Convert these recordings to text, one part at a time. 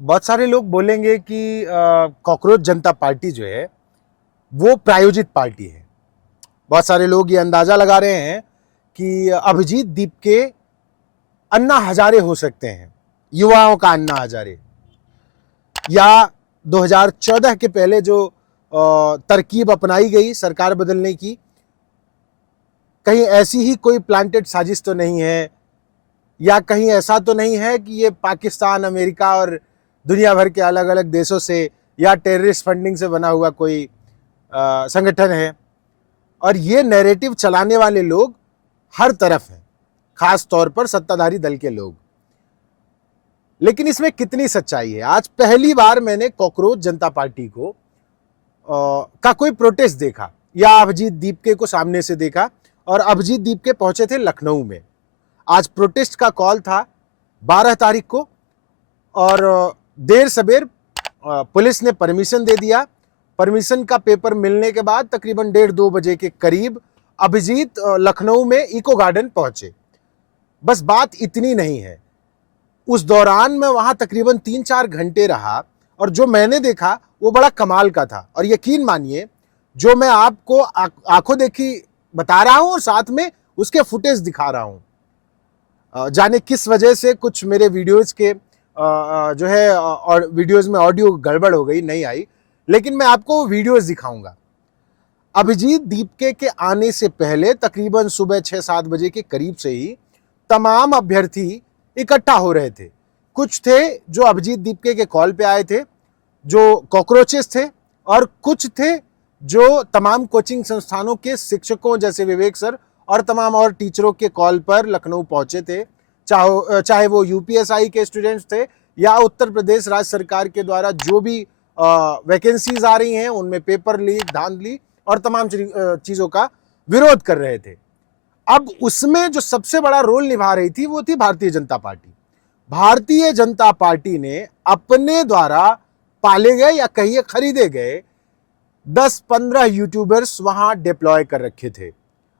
बहुत सारे लोग बोलेंगे कि कॉकरोच जनता पार्टी जो है वो प्रायोजित पार्टी है। बहुत सारे लोग ये अंदाजा लगा रहे हैं कि अभिजीत दीप के अन्ना हजारे हो सकते हैं, युवाओं का अन्ना हजारे, या 2014 के पहले जो तरकीब अपनाई गई सरकार बदलने की, कहीं ऐसी ही कोई प्लांटेड साजिश तो नहीं है, या कहीं ऐसा तो नहीं है कि ये पाकिस्तान, अमेरिका और दुनिया भर के अलग अलग देशों से या टेररिस्ट फंडिंग से बना हुआ कोई संगठन है। और ये नैरेटिव चलाने वाले लोग हर तरफ हैं, खास तौर पर सत्ताधारी दल के लोग। लेकिन इसमें कितनी सच्चाई है? आज पहली बार मैंने कॉकरोच जनता पार्टी को का कोई प्रोटेस्ट देखा या अभिजीत दीपके को सामने से देखा। और अभिजीत दीपके पहुंचे थे लखनऊ में। आज प्रोटेस्ट का कॉल था 12 तारीख को, और देर सबेर पुलिस ने परमिशन दे दिया। परमिशन का पेपर मिलने के बाद तकरीबन 1:30-2 बजे के करीब अभिजीत लखनऊ में इको गार्डन पहुंचे। बस बात इतनी नहीं है, उस दौरान मैं वहां तकरीबन 3-4 घंटे रहा और जो मैंने देखा वो बड़ा कमाल का था। और यकीन मानिए, जो मैं आपको आंखों देखी बता रहा हूं और साथ में उसके फुटेज दिखा रहा हूं। जाने किस वजह से कुछ मेरे वीडियोज के जो है और वीडियोज में ऑडियो गड़बड़ हो गई, नहीं आई, लेकिन मैं आपको वीडियोज दिखाऊंगा। अभिजीत दीपके के आने से पहले तकरीबन सुबह 6-7 बजे के करीब से ही तमाम अभ्यर्थी इकट्ठा हो रहे थे। कुछ थे जो अभिजीत दीपके के कॉल पे आए थे, जो कॉकरोचेस थे, और कुछ थे जो तमाम कोचिंग संस्थानों के शिक्षकों जैसे विवेक सर और तमाम और टीचरों के कॉल पर लखनऊ पहुंचे थे। चाहे वो यूपीएसआई के स्टूडेंट्स थे या उत्तर प्रदेश राज्य सरकार के द्वारा जो भी वैकेंसीज आ रही हैं उनमें पेपर लीक, धांधली और तमाम चीजों का विरोध कर रहे थे। अब उसमें जो सबसे बड़ा रोल निभा रही थी वो थी भारतीय जनता पार्टी। भारतीय जनता पार्टी ने अपने द्वारा पाले गए या कहिए खरीदे गए 10-15 यूट्यूबर्स वहां डिप्लॉय कर रखे थे।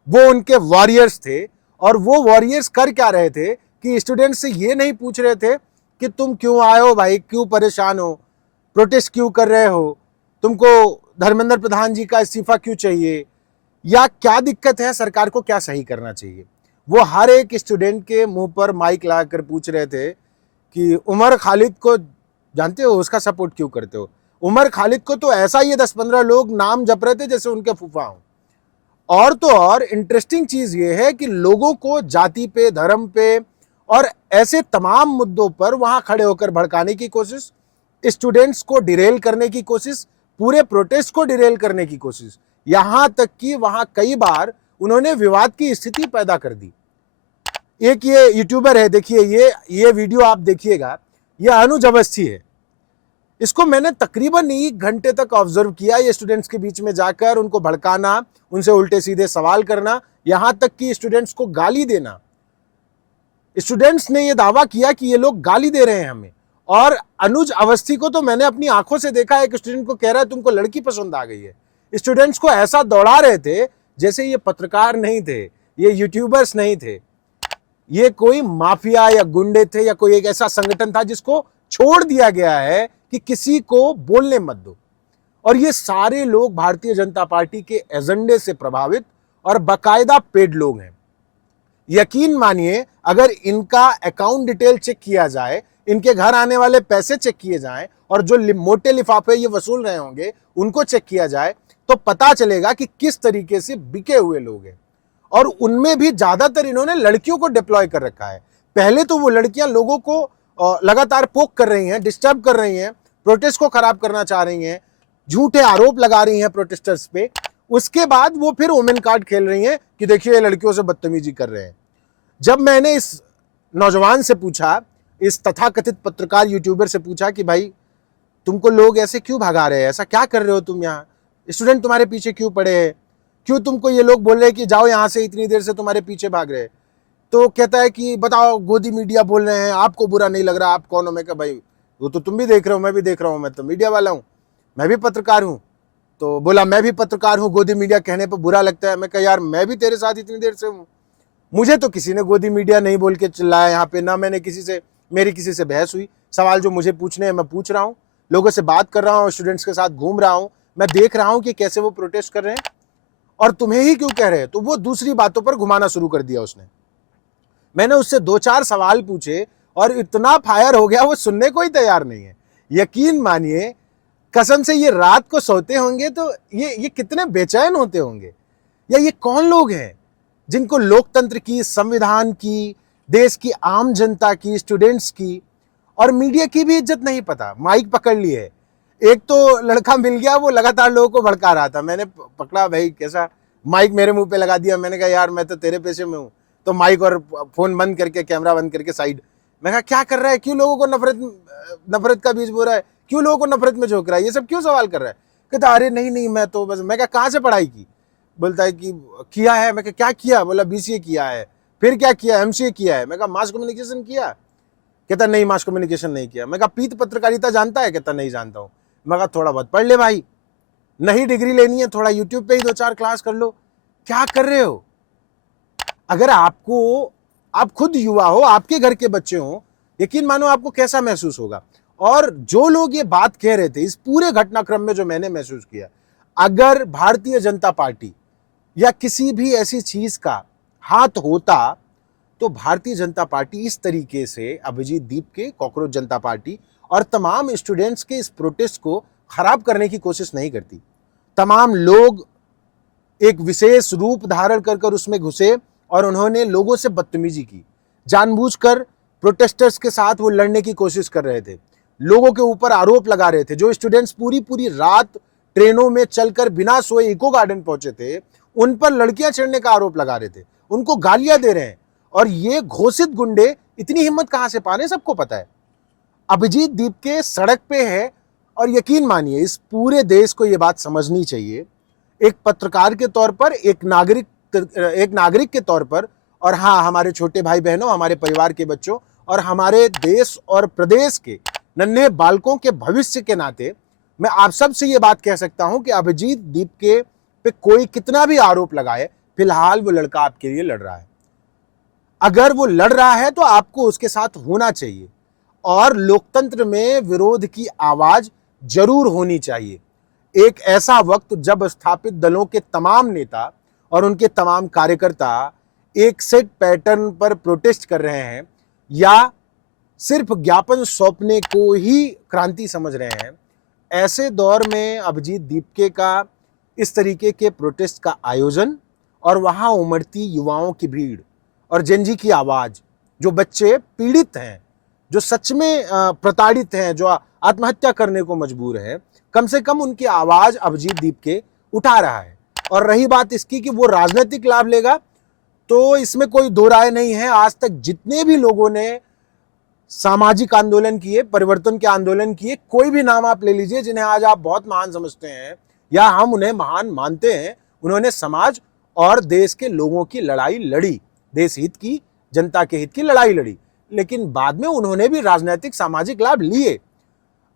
वो उनके वॉरियर्स थे। और वो वॉरियर्स कर क्या रहे थे कि स्टूडेंट से ये नहीं पूछ रहे थे कि तुम क्यों आए हो भाई, क्यों परेशान हो, प्रोटेस्ट क्यों कर रहे हो, तुमको धर्मेंद्र प्रधान जी का इस्तीफा क्यों चाहिए, या क्या दिक्कत है, सरकार को क्या सही करना चाहिए। वो हर एक स्टूडेंट के मुंह पर माइक लगाकर पूछ रहे थे कि उमर खालिद को जानते हो, उसका सपोर्ट क्यों करते हो। उमर खालिद को तो ऐसा ये 10-15 लोग नाम जप रहे थे जैसे उनके फूफा हों। और तो और इंटरेस्टिंग चीज ये है कि लोगों को जाति पे, धर्म पे और ऐसे तमाम मुद्दों पर वहां खड़े होकर भड़काने की कोशिश, स्टूडेंट्स को डिरेल करने की कोशिश, पूरे प्रोटेस्ट को डिरेल करने की कोशिश, यहां तक कि वहां कई बार उन्होंने विवाद की स्थिति पैदा कर दी। एक ये यूट्यूबर है, देखिए ये वीडियो आप देखिएगा, ये अनुज अवस्थी है। इसको मैंने तकरीबन 1 घंटे तक ऑब्जर्व किया, ये स्टूडेंट्स के बीच में जाकर उनको भड़काना, उनसे उल्टे सीधे सवाल करना, यहां तक कि स्टूडेंट्स को गाली देना। स्टूडेंट्स ने यह दावा किया कि ये लोग गाली दे रहे हैं हमें। और अनुज अवस्थी को तो मैंने अपनी आंखों से देखा, एक स्टूडेंट को कह रहा है तुमको लड़की पसंद आ गई है। स्टूडेंट्स को ऐसा दौड़ा रहे थे जैसे ये पत्रकार नहीं थे, ये यूट्यूबर्स नहीं थे, ये कोई माफिया या गुंडे थे या कोई एक ऐसा संगठन था जिसको छोड़ दिया गया है कि किसी को बोलने मत दो। और ये सारे लोग भारतीय जनता पार्टी के एजेंडे से प्रभावित और बाकायदा पेड लोग हैं। यकीन मानिए, अगर इनका अकाउंट डिटेल चेक किया जाए, इनके घर आने वाले पैसे चेक किए जाएं और जो मोटे लिफाफे ये वसूल रहे होंगे उनको चेक किया जाए, तो पता चलेगा कि किस तरीके से बिके हुए लोग हैं। और उनमें भी ज्यादातर इन्होंने लड़कियों को डिप्लॉय कर रखा है। पहले तो वो लड़कियां लोगों को लगातार पोक कर रही हैं, डिस्टर्ब कर रही हैं, प्रोटेस्ट को खराब करना चाह रही हैं, झूठे आरोप लगा रही हैं प्रोटेस्टर्स पे। उसके बाद वो फिर वोमेन कार्ड खेल रही हैं कि देखिए ये लड़कियों से बदतमीजी कर रहे हैं। जब मैंने इस नौजवान से पूछा, इस तथाकथित पत्रकार यूट्यूबर से पूछा कि भाई तुमको लोग ऐसे क्यों भगा रहे हैं, ऐसा क्या कर रहे हो तुम, यहाँ स्टूडेंट तुम्हारे पीछे क्यों पड़े हैं, क्यों तुमको ये लोग बोल रहे हैं कि जाओ यहाँ से, इतनी देर से तुम्हारे पीछे भाग रहे हैं। तो कहता है कि बताओ, गोदी मीडिया बोल रहे हैं, आपको बुरा नहीं लग रहा, आप कौन हो। मैं कहा भाई वो तो तुम भी देख रहे हो, मैं भी देख रहा हूँ, मैं तो मीडिया वाला हूँ, मैं भी पत्रकार हूँ। तो बोला मैं भी पत्रकार हूँ, गोदी मीडिया कहने पर बुरा लगता है। मैं कहा यार मैं भी तेरे साथ इतनी देर से हूँ, मुझे तो किसी ने गोदी मीडिया नहीं बोल के चिल्लाया यहाँ पे, ना मैंने किसी से मेरी किसी से बहस हुई, सवाल जो मुझे पूछने हैं मैं पूछ रहा हूँ, लोगों से बात कर रहा हूँ, स्टूडेंट्स के साथ घूम रहा हूँ, मैं देख रहा हूँ कि कैसे वो प्रोटेस्ट कर रहे हैं और तुम्हें ही क्यों कह रहे हैं। तो वो दूसरी बातों पर घुमाना शुरू कर दिया उसने। मैंने उससे 2-4 सवाल पूछे और इतना फायर हो गया, वो सुनने को ही तैयार नहीं है। यकीन मानिए, कसम से, ये रात को सोते होंगे तो ये कितने बेचैन होते होंगे, या ये कौन लोग हैं जिनको लोकतंत्र की, संविधान की, देश की आम जनता की, स्टूडेंट्स की और मीडिया की भी इज्जत नहीं पता। माइक पकड़ ली है। एक तो लड़का मिल गया, वो लगातार लोगों को भड़का रहा था। मैंने पकड़ा, भाई कैसा, माइक मेरे मुंह पे लगा दिया। मैंने कहा यार मैं तो तेरे पेशे में हूं। तो माइक और फोन बंद करके, कैमरा बंद करके साइड। मैं कहा क्या कर रहा है, क्यों लोगों को नफरत का बीज बो रहा है, क्यों लोगों को नफरत में झोंक रहा है, ये सब क्यों सवाल कर रहा है। कहता अरे नहीं नहीं, मैं तो बस। मैं कहा कहाँ से पढ़ाई की। बोलता है कि किया है। मैं कहा क्या किया। बोला बीसीए किया है। फिर क्या किया, एमसीए किया है। मैं कहा मास कम्युनिकेशन किया। कहता नहीं, मास कम्युनिकेशन नहीं किया। मैं कहा पीत पत्रकारिता जानता है। कहता नहीं जानता हूं। मैं कहा थोड़ा बहुत पढ़ ले भाई, नहीं डिग्री लेनी है, थोड़ा यूट्यूब पे ही 2-4 क्लास कर लो। क्या कर रहे हो। अगर आपको, आप खुद युवा हो, आपके घर के बच्चे हो, यकीन मानो आपको कैसा महसूस होगा। और जो लोग ये बात कह रहे थे, इस पूरे घटनाक्रम में जो मैंने महसूस किया, अगर भारतीय जनता पार्टी या किसी भी ऐसी चीज का हाथ होता तो भारतीय जनता पार्टी इस तरीके से अभिजीत दीप के, कॉकरोच जनता पार्टी और तमाम स्टूडेंट्स के इस प्रोटेस्ट को खराब करने की कोशिश नहीं करती। तमाम लोग एक विशेष रूप धारण कर उसमें घुसे और उन्होंने लोगों से बदतमीजी की। जानबूझकर प्रोटेस्टर्स के साथ वो लड़ने की कोशिश कर रहे थे, लोगों के ऊपर आरोप लगा रहे थे। जो स्टूडेंट्स पूरी पूरी रात ट्रेनों में चलकर बिना सोए इको गार्डन पहुंचे थे, उन पर लड़कियां छेड़ने का आरोप लगा रहे थे, उनको गालियां दे रहे हैं। और ये घोषित गुंडे इतनी हिम्मत कहां से पा रहे, सबको पता है। अभिजीत दीप के सड़क पे है। और यकीन मानिए, इस पूरे देश को यह बात समझनी चाहिए, एक पत्रकार के तौर पर, एक नागरिक के तौर पर, और हाँ, हमारे छोटे भाई बहनों, हमारे परिवार के बच्चों और हमारे देश और प्रदेश के नन्हे बालकों के भविष्य के नाते मैं आप सब से यह बात कह सकता हूं कि अभिजीत दीप के पे कोई कितना भी आरोप लगाए, फिलहाल वो लड़का आपके लिए लड़ रहा है। अगर वो लड़ रहा है तो आपको उसके साथ होना चाहिए और लोकतंत्र में विरोध की आवाज जरूर होनी चाहिए। एक ऐसा वक्त जब स्थापित दलों के तमाम नेता और उनके तमाम कार्यकर्ता एक सेट पैटर्न पर प्रोटेस्ट कर रहे हैं या सिर्फ ज्ञापन सौंपने को ही क्रांति समझ रहे हैं, ऐसे दौर में अभिजीत दीपके का इस तरीके के प्रोटेस्ट का आयोजन और वहां उमड़ती युवाओं की भीड़ और जेनजी की आवाज, जो बच्चे पीड़ित हैं, जो सच में प्रताड़ित हैं, जो आत्महत्या करने को मजबूर हैं, कम से कम उनकी आवाज अभिजीत दीपके उठा रहा है। और रही बात इसकी कि वो राजनीतिक लाभ लेगा, तो इसमें कोई दो राय नहीं है। आज तक जितने भी लोगों ने सामाजिक आंदोलन किए, परिवर्तन के आंदोलन किए, कोई भी नाम आप ले लीजिए जिन्हें आज आप बहुत महान समझते हैं या हम उन्हें महान मानते हैं, उन्होंने समाज और देश के लोगों की लड़ाई लड़ी, देश हित की, जनता के हित की लड़ाई लड़ी, लेकिन बाद में उन्होंने भी राजनीतिक सामाजिक लाभ लिए।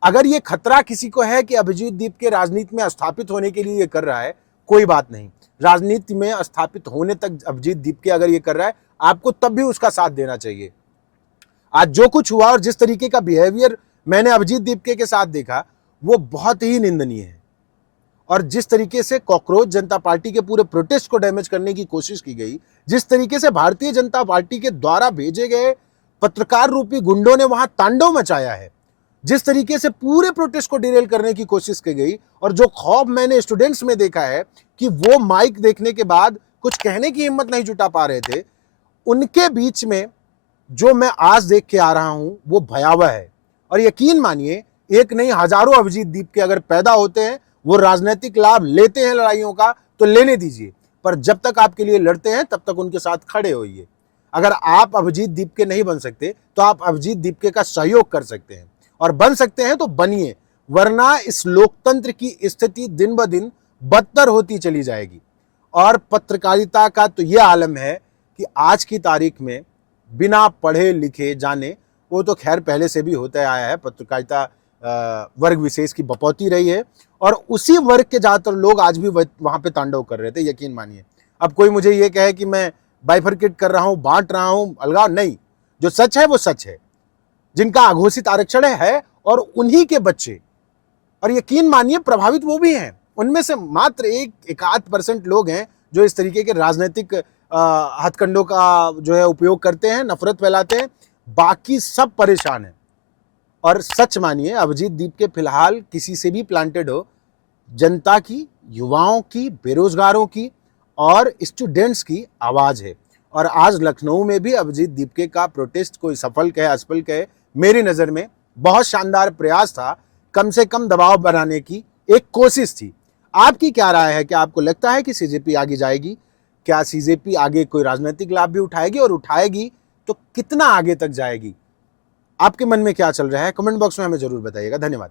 अगर ये खतरा किसी को है कि अभिजीत दीप के राजनीति में स्थापित होने के लिए ये कर रहा है, कोई बात नहीं। राजनीति में स्थापित होने तक अभिजीत दीप के अगर ये कर रहा है, आपको तब भी उसका साथ देना चाहिए। आज जो कुछ हुआ और जिस तरीके का बिहेवियर मैंने अभिजीत दीपके के साथ देखा, वो बहुत ही निंदनीय है। और जिस तरीके से कॉकरोच जनता पार्टी के पूरे प्रोटेस्ट को डैमेज करने की कोशिश की गई, जिस तरीके से भारतीय जनता पार्टी के द्वारा भेजे गए पत्रकार रूपी गुंडों ने वहां तांडव मचाया है, जिस तरीके से पूरे प्रोटेस्ट को डिरेल करने की कोशिश की गई, और जो खौफ मैंने स्टूडेंट्स में देखा है कि वो माइक देखने के बाद कुछ कहने की हिम्मत नहीं जुटा पा रहे थे, उनके बीच में जो मैं आज देख के आ रहा हूं वो भयावह है। और यकीन मानिए, एक नहीं हजारों अभिजीत दीप के अगर पैदा होते हैं, वो राजनीतिक लाभ लेते हैं लड़ाइयों का, तो लेने दीजिए, पर जब तक आपके लिए लड़ते हैं तब तक उनके साथ खड़े होइए। अगर आप अभिजीत दीपके नहीं बन सकते तो आप अभिजीत दीपके का सहयोग कर सकते हैं, और बन सकते हैं तो बनिए, वरना इस लोकतंत्र की स्थिति दिन ब दिन बदतर होती चली जाएगी। और पत्रकारिता का तो यह आलम है कि आज की तारीख में बिना पढ़े लिखे जाने, वो तो खैर पहले से भी होता आया है, पत्रकारिता वर्ग विशेष की बपौती रही है, और उसी वर्ग के ज्यादातर लोग आज भी वहां पे तांडव कर रहे थे। यकीन मानिए, अब कोई मुझे ये कहे कि मैं बाइफरकेट कर रहा हूं, बांट रहा हूं, अलगाव नहीं, जो सच है वो सच है। जिनका अघोषित आरक्षण है और उन्हीं के बच्चे, और यकीन मानिए प्रभावित वो भी हैं। उनमें से मात्र 1-1.5% लोग हैं जो इस तरीके के राजनीतिक हथकंडों का जो है उपयोग करते हैं, नफरत फैलाते हैं। बाकी सब परेशान हैं। और सच मानिए अभिजीत दीप के फिलहाल किसी से भी प्लांटेड हो, जनता की, युवाओं की, बेरोजगारों की और स्टूडेंट्स की आवाज है। और आज लखनऊ में भी अभिजीत दीपके का प्रोटेस्ट कोई सफल कहे असफल कहे, मेरी नजर में बहुत शानदार प्रयास था। कम से कम दबाव बनाने की एक कोशिश थी। आपकी क्या राय है? क्या आपको लगता है कि सीजेपी आगे जाएगी? क्या सीजेपी आगे कोई राजनीतिक लाभ भी उठाएगी, और उठाएगी तो कितना आगे तक जाएगी? आपके मन में क्या चल रहा है? कमेंट बॉक्स में हमें जरूर बताइएगा। धन्यवाद।